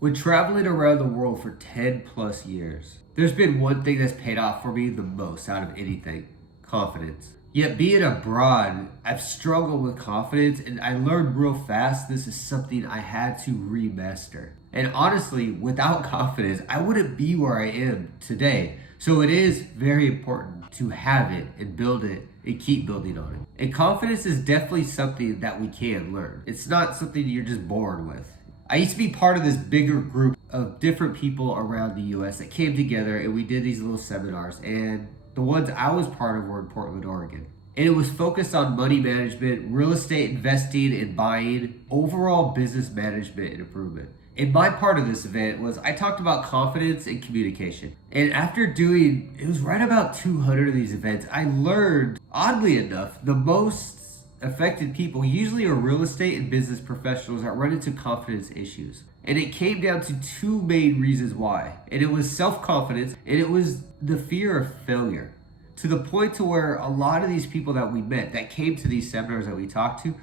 When traveling around the world for 10 plus years, there's been one thing that's paid off for me the most out of anything: confidence. Yet being abroad, I've struggled with confidence, and I learned real fast this is something I had to remaster. And honestly, without confidence, I wouldn't be where I am today. So it is very important to have it and build it and keep building on it. And confidence is definitely something that we can learn. It's not something you're just born with. I used to be part of this bigger group of different people around the US that came together, and we did these little seminars, and the ones I was part of were in Portland, Oregon. And it was focused on money management, real estate investing and buying, overall business management and improvement. And my part of this event was I talked about confidence and communication. And after doing, it was right about 200 of these events, I learned, oddly enough, the most affected people usually are real estate and business professionals that run into confidence issues. And it came down to two main reasons why. And it was self-confidence, and it was the fear of failure. To the point to where a lot of these people that we met that came to these seminars that we talked to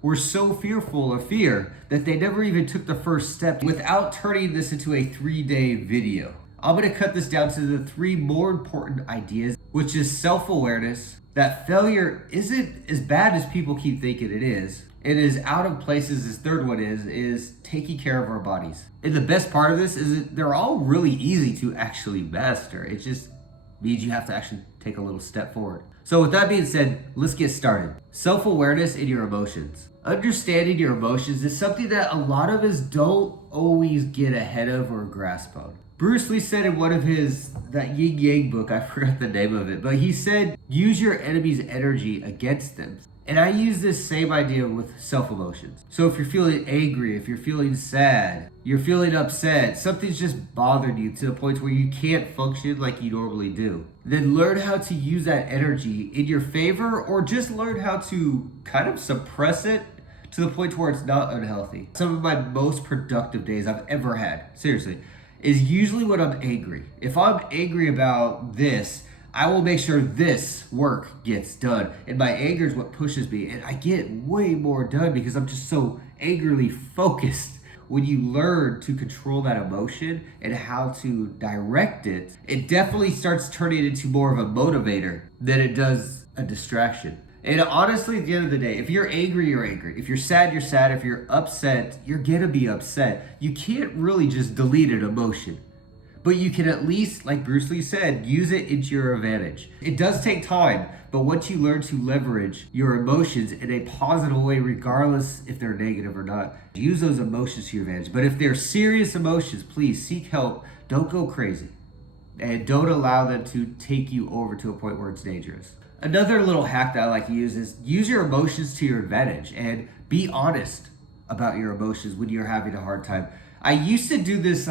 were so fearful of fear that they never even took the first step. Without turning this into a 3-day video, I'm gonna cut this down to the 3 more important ideas, which is self-awareness, that failure isn't as bad as people keep thinking it is. It is out of place as this third one is taking care of our bodies. And the best part of this is that they're all really easy to actually master. It just means you have to actually take a little step forward. So with that being said, let's get started. Self-awareness in your emotions. Understanding your emotions is something that a lot of us don't always get ahead of or grasp on. Bruce Lee said in one of that yin yang book, I forgot the name of it, but he said, use your enemy's energy against them. And I use this same idea with self-emotions. So if you're feeling angry, if you're feeling sad, you're feeling upset, something's just bothered you to the point where you can't function like you normally do, then learn how to use that energy in your favor, or just learn how to kind of suppress it to the point where it's not unhealthy. Some of my most productive days I've ever had, seriously, is usually when I'm angry. If I'm angry about this, I will make sure this work gets done. And my anger is what pushes me. And I get way more done because I'm just so angrily focused. When you learn to control that emotion and how to direct it, it definitely starts turning into more of a motivator than it does a distraction. And honestly, at the end of the day, if you're angry, you're angry. If you're sad, you're sad. If you're upset, you're gonna be upset. You can't really just delete an emotion. But you can at least, like Bruce Lee said, use it into your advantage. It does take time, but once you learn to leverage your emotions in a positive way, regardless if they're negative or not, use those emotions to your advantage. But if they're serious emotions, please seek help. Don't go crazy. And don't allow them to take you over to a point where it's dangerous. Another little hack that I like to use is use your emotions to your advantage and be honest about your emotions when you're having a hard time. I used to do this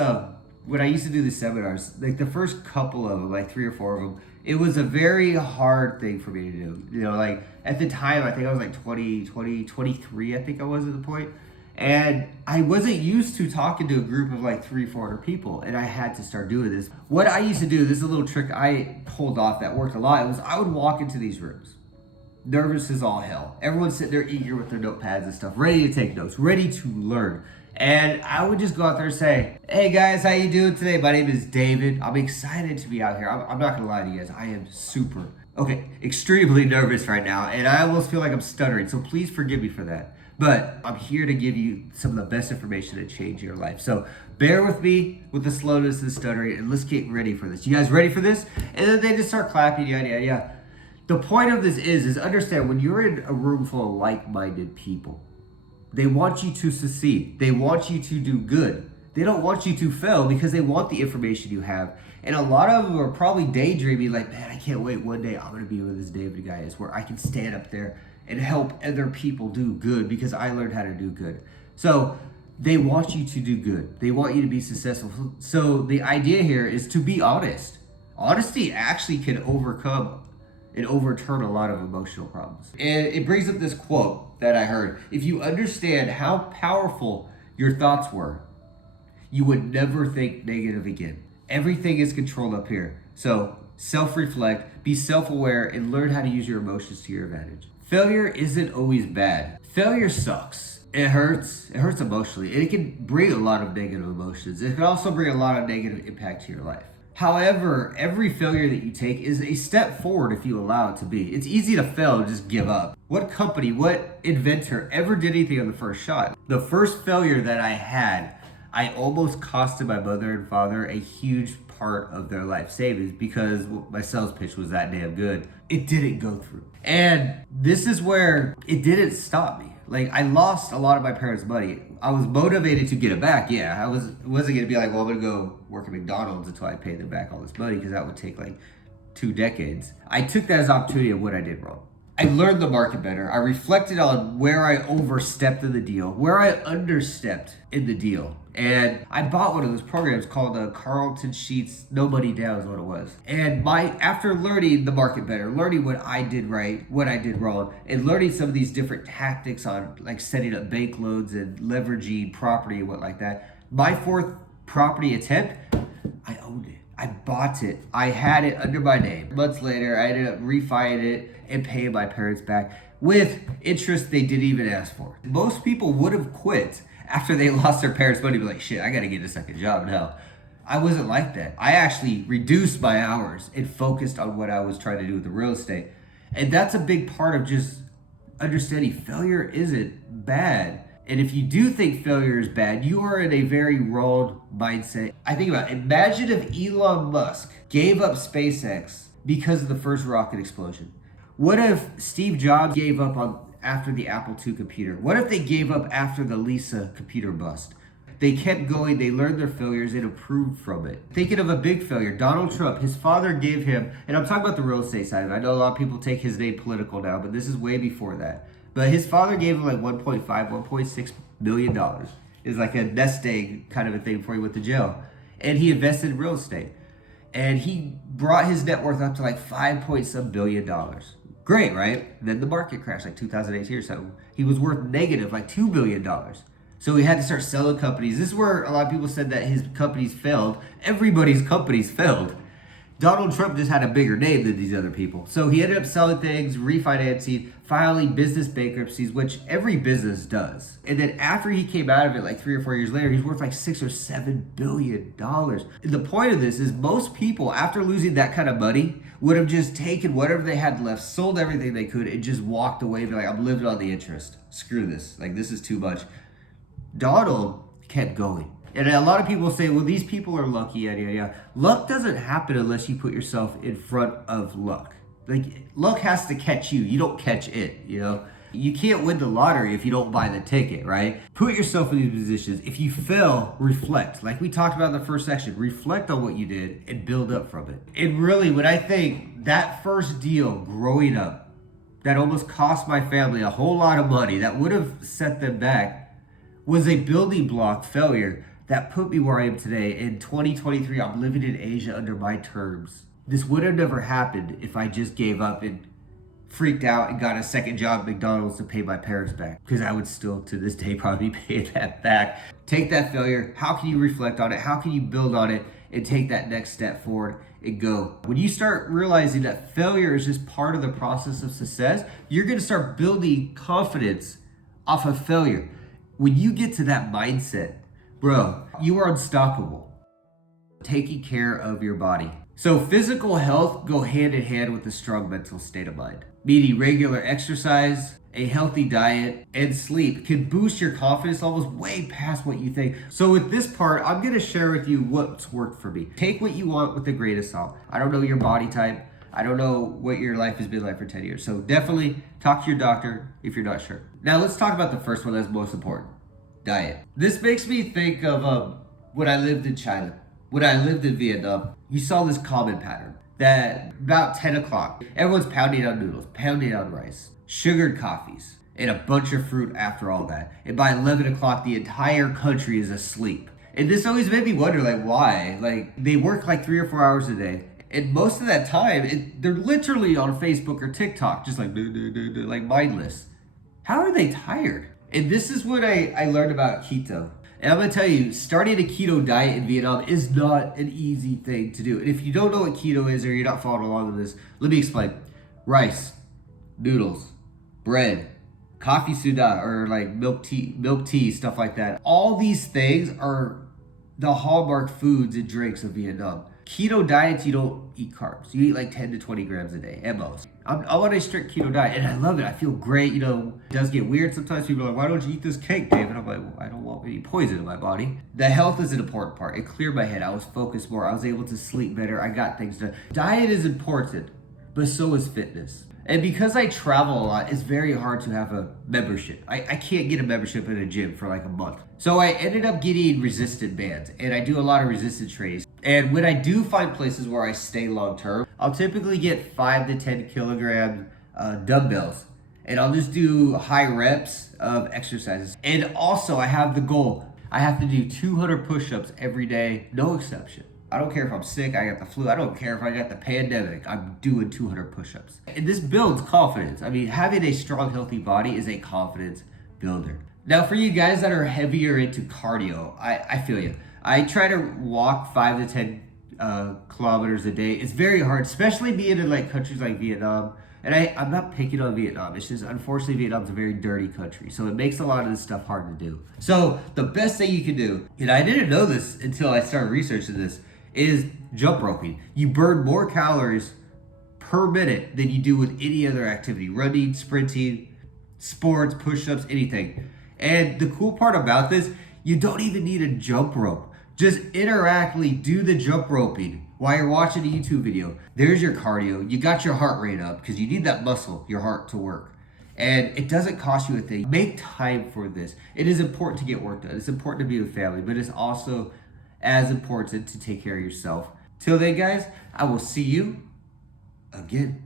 when I used to do the seminars, like the first couple of them, like 3 or 4 of them, it was a very hard thing for me to do. You know, like at the time, I think I was like 23, I think I was at the point. And I wasn't used to talking to a group of like 300-400 people, and I had to start doing this. What I used to do, this is a little trick I pulled off that worked a lot, was I would walk into these rooms, nervous as all hell. Everyone's sitting there eager with their notepads and stuff, ready to take notes, ready to learn. And I would just go out there and say, hey guys, how you doing today? My name is David. I'm excited to be out here. I'm not gonna lie to you guys, I am extremely nervous right now, and I almost feel like I'm stuttering, so please forgive me for that. But I'm here to give you some of the best information to change your life. So bear with me with the slowness and stuttering, and let's get ready for this. You guys ready for this? And then they just start clapping, yeah. The point of this is understand, when you're in a room full of like-minded people, they want you to succeed. They want you to do good. They don't want you to fail because they want the information you have. And a lot of them are probably daydreaming like, man, I can't wait one day I'm gonna be where this David guy is, where I can stand up there and help other people do good because I learned how to do good. So they want you to do good. They want you to be successful. So the idea here is to be honest. Honesty actually can overcome and overturn a lot of emotional problems. And it brings up this quote that I heard. If you understand how powerful your thoughts were, you would never think negative again. Everything is controlled up here. So self-reflect, be self-aware, and learn how to use your emotions to your advantage. Failure isn't always bad. Failure sucks. It hurts. It hurts emotionally. And it can bring a lot of negative emotions. It can also bring a lot of negative impact to your life. However, every failure that you take is a step forward if you allow it to be. It's easy to fail and just give up. What company, what inventor ever did anything on the first shot? The first failure that I had, I almost costed my mother and father a huge part of their life savings because my sales pitch was that damn good. It didn't go through. And this is where it didn't stop me. Like, I lost a lot of my parents' money. I was motivated to get it back. Yeah, I wasn't going to be like, well, I'm going to go work at McDonald's until I pay them back all this money, because that would take like 2 decades. I took that as an opportunity of what I did wrong. I learned the market better. I reflected on where I overstepped in the deal, where I understepped in the deal. And I bought one of those programs called Carlton Sheets No Money Down is what it was. And after learning the market better, learning what I did right, what I did wrong, and learning some of these different tactics on like setting up bank loans and leveraging property and what like that, my 4th property attempt, I owned it. I bought it. I had it under my name. Months later, I ended up refining it and paying my parents back with interest they didn't even ask for. Most people would have quit after they lost their parents' money, be like, shit, I gotta get a second job now. I wasn't like that. I actually reduced my hours and focused on what I was trying to do with the real estate. And that's a big part of just understanding failure isn't bad. And if you do think failure is bad, you are in a very wrong mindset. I think about it. Imagine if Elon Musk gave up SpaceX because of the first rocket explosion. What if Steve Jobs gave up after the Apple II computer? What if they gave up after the Lisa computer bust? They kept going, they learned their failures, and improved from it. Thinking of a big failure, Donald Trump, his father gave him, and I'm talking about the real estate side of it. I know a lot of people take his name political now, but this is way before that. But his father gave him like $1.6 million. It's like a nest egg kind of a thing before he went to jail. And he invested in real estate. And he brought his net worth up to like $5 billion. Great, right? Then the market crashed like 2018 or so. He was worth negative like $2 billion. So he had to start selling companies. This is where a lot of people said that his companies failed. Everybody's companies failed. Donald Trump just had a bigger name than these other people. So he ended up selling things, refinancing, filing business bankruptcies, which every business does. And then after he came out of it, like 3 or 4 years later, he's worth like $6 or $7 billion. And the point of this is most people, after losing that kind of money, would have just taken whatever they had left, sold everything they could, and just walked away and be like, I'm living on the interest. Screw this. Like, this is too much. Donald kept going. And a lot of people say, well, these people are lucky, yada, yada, yada. Luck doesn't happen unless you put yourself in front of luck. Like, luck has to catch you. You don't catch it, you know? You can't win the lottery if you don't buy the ticket, right? Put yourself in these positions. If you fail, reflect. Like we talked about in the first section, reflect on what you did and build up from it. And really, when I think that first deal growing up, that almost cost my family a whole lot of money, that would have set them back, was a building block failure that put me where I am today. In 2023, I'm living in Asia under my terms. This would have never happened if I just gave up and freaked out and got a second job at McDonald's to pay my parents back, because I would still to this day probably pay that back. Take that failure. How can you reflect on it? How can you build on it and take that next step forward and go? When you start realizing that failure is just part of the process of success, you're going to start building confidence off of failure. When you get to that mindset, bro, you are unstoppable. Taking care of your body. So physical health go hand in hand with a strong mental state of mind. Meaning regular exercise, a healthy diet, and sleep can boost your confidence levels way past what you think. So with this part, I'm gonna share with you what's worked for me. Take what you want with a grain of salt. I don't know your body type. I don't know what your life has been like for 10 years. So definitely talk to your doctor if you're not sure. Now let's talk about the first one that's most important. Diet. This makes me think of when I lived in China. When I lived in Vietnam, you saw this common pattern that about 10 o'clock, everyone's pounding on noodles, pounding on rice, sugared coffees, and a bunch of fruit after all that. And by 11 o'clock, the entire country is asleep. And this always made me wonder, like, why? Like, they work like 3 or 4 hours a day. And most of that time, they're literally on Facebook or TikTok, just like, like mindless. How are they tired? And this is what I learned about keto. And I'm gonna tell you, starting a keto diet in Vietnam is not an easy thing to do. And if you don't know what keto is, or you're not following along with this, let me explain. Rice, noodles, bread, coffee soda or like milk tea, stuff like that. All these things are the hallmark foods and drinks of Vietnam. Keto diets, you don't eat carbs. You eat like 10 to 20 grams a day at most. I'm on a strict keto diet and I love it. I feel great. You know, it does get weird sometimes. People are like, why don't you eat this cake, David? I'm like, well, I don't want any poison in my body. The health is an important part. It cleared my head. I was focused more. I was able to sleep better. I got things done. Diet is important, but so is fitness. And because I travel a lot, it's very hard to have a membership. I can't get a membership in a gym for like a month. So I ended up getting resistant bands, and I do a lot of resistance training. And when I do find places where I stay long term, I'll typically get 5 to 10 kilogram dumbbells, and I'll just do high reps of exercises. And also I have the goal. I have to do 200 push-ups every day, no exception. I don't care if I'm sick, I got the flu, I don't care if I got the pandemic, I'm doing 200 push-ups. And this builds confidence. I mean, having a strong, healthy body is a confidence builder. Now, for you guys that are heavier into cardio, I feel you. I try to walk 5 to 10 kilometers a day. It's very hard, especially being in like countries like Vietnam. And I'm not picking on Vietnam. It's just, unfortunately, Vietnam's a very dirty country. So it makes a lot of this stuff hard to do. So the best thing you can do, and I didn't know this until I started researching this, is jump roping. You burn more calories per minute than you do with any other activity. Running, sprinting, sports, push-ups, anything. And the cool part about this, you don't even need a jump rope. Just interactly do the jump roping while you're watching a YouTube video. There's your cardio. You got your heart rate up because you need that muscle, your heart, to work. And it doesn't cost you a thing. Make time for this. It is important to get work done. It's important to be with family, but it's also as important to take care of yourself. Till then, guys, I will see you again.